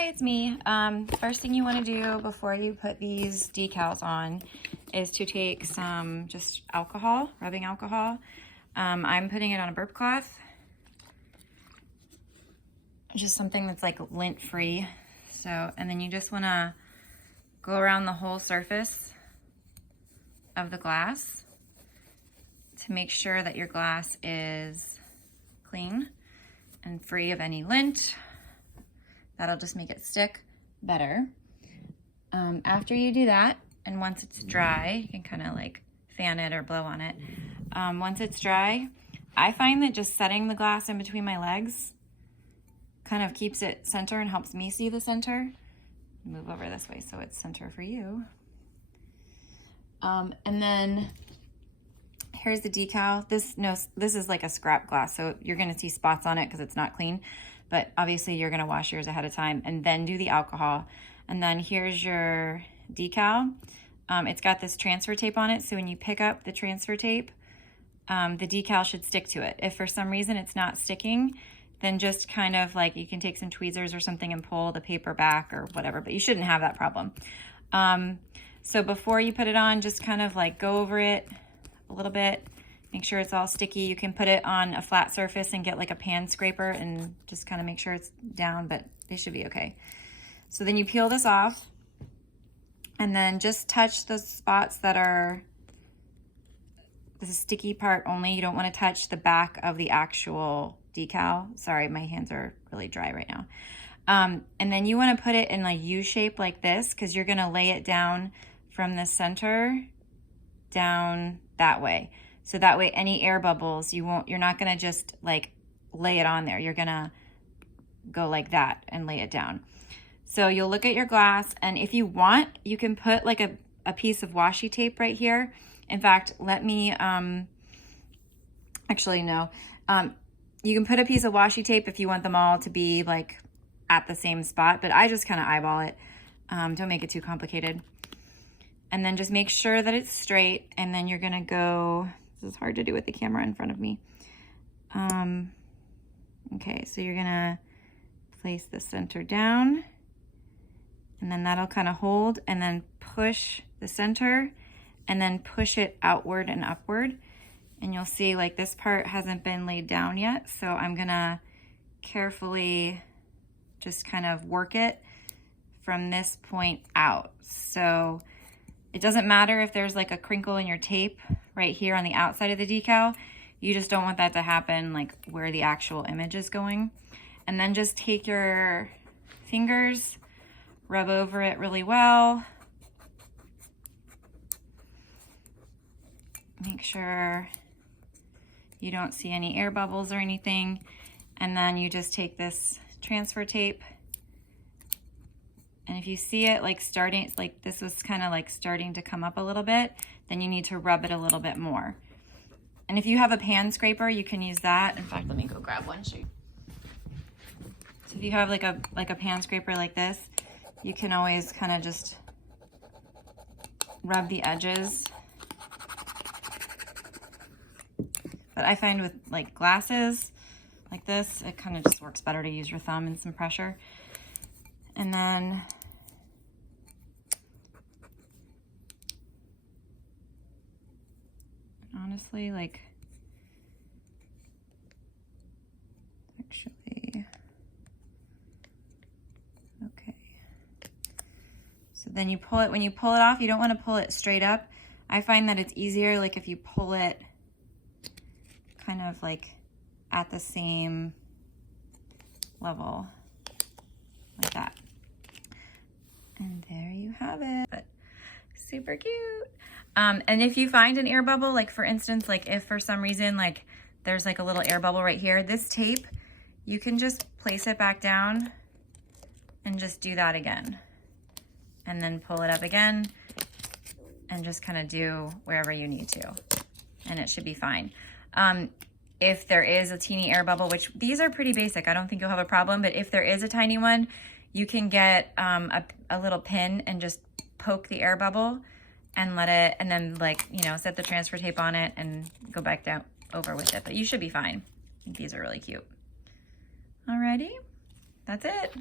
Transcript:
Hi, it's me. First thing you want to do before you put these decals on is to take some just alcohol, rubbing alcohol. I'm putting it on a burp cloth. Just something that's like lint free. So, and then you just want to go around the whole surface of the glass to make sure that your glass is clean and free of any lint. That'll just make it stick better. After you do that, and once it's dry, you can kind of like fan it or blow on it. Once it's dry, I find that just setting the glass in between my legs kind of keeps it center and helps me see the center. Move over this way so it's center for you. And then here's the decal. This is like a scrap glass, so you're gonna see spots on it because it's not clean, but obviously you're gonna wash yours ahead of time and then do the alcohol. And then here's your decal. It's got this transfer tape on it, so when you pick up the transfer tape, the decal should stick to it. If for some reason it's not sticking, then just kind of like, you can take some tweezers or something and pull the paper back or whatever, but you shouldn't have that problem. So before you put it on, just kind of like go over it a little bit, make sure it's all sticky. You can put it on a flat surface and get like a pan scraper and just kind of make sure it's down, but they should be okay. So then you peel this off and then just touch the spots that are the sticky part only. You don't want to touch the back of the actual decal. Sorry, my hands are really dry right now. And then you want to put it in a U shape like this, because you're going to lay it down from the center down that way. So that way any air bubbles, you're not going to just like lay it on there. You're going to go like that and lay it down. So you'll look at your glass, and if you want, you can put like a piece of washi tape right here. In fact, let me, actually no. You can put a piece of washi tape if you want them all to be like at the same spot, but I just kind of eyeball it. Don't make it too complicated. And then just make sure that it's straight, and then you're gonna go, this is hard to do with the camera in front of me. Okay, so you're gonna place the center down, and then that'll kind of hold, and then push the center, and then push it outward and upward. And you'll see like this part hasn't been laid down yet, so I'm gonna carefully just kind of work it from this point out. So it doesn't matter if there's like a crinkle in your tape right here on the outside of the decal. You just don't want that to happen like where the actual image is going. And then just take your fingers, rub over it really well. Make sure you don't see any air bubbles or anything. And then you just take this transfer tape, and if you see it like starting, like this was kind of like starting to come up a little bit, then you need to rub it a little bit more. And if you have a pan scraper, you can use that. In fact, let me go grab one. So if you have like a pan scraper like this, you can always kind of just rub the edges. But I find with like glasses like this, it kind of just works better to use your thumb and some pressure. And then honestly, like, actually, okay. So then you pull it, when you pull it off, you don't want to pull it straight up. I find that it's easier like if you pull it kind of like at the same level, like that. And there you have it. Super cute. And if you find an air bubble, like for instance, like if for some reason, like there's like a little air bubble right here, this tape, you can just place it back down and just do that again. And then pull it up again and just kind of do wherever you need to. And it should be fine. If there is a teeny air bubble, which these are pretty basic, I don't think you'll have a problem, but if there is a tiny one, you can get a little pin and just poke the air bubble and let it, and then like, you know, set the transfer tape on it and go back down over with it, but you should be fine. I think these are really cute. Alrighty, that's it.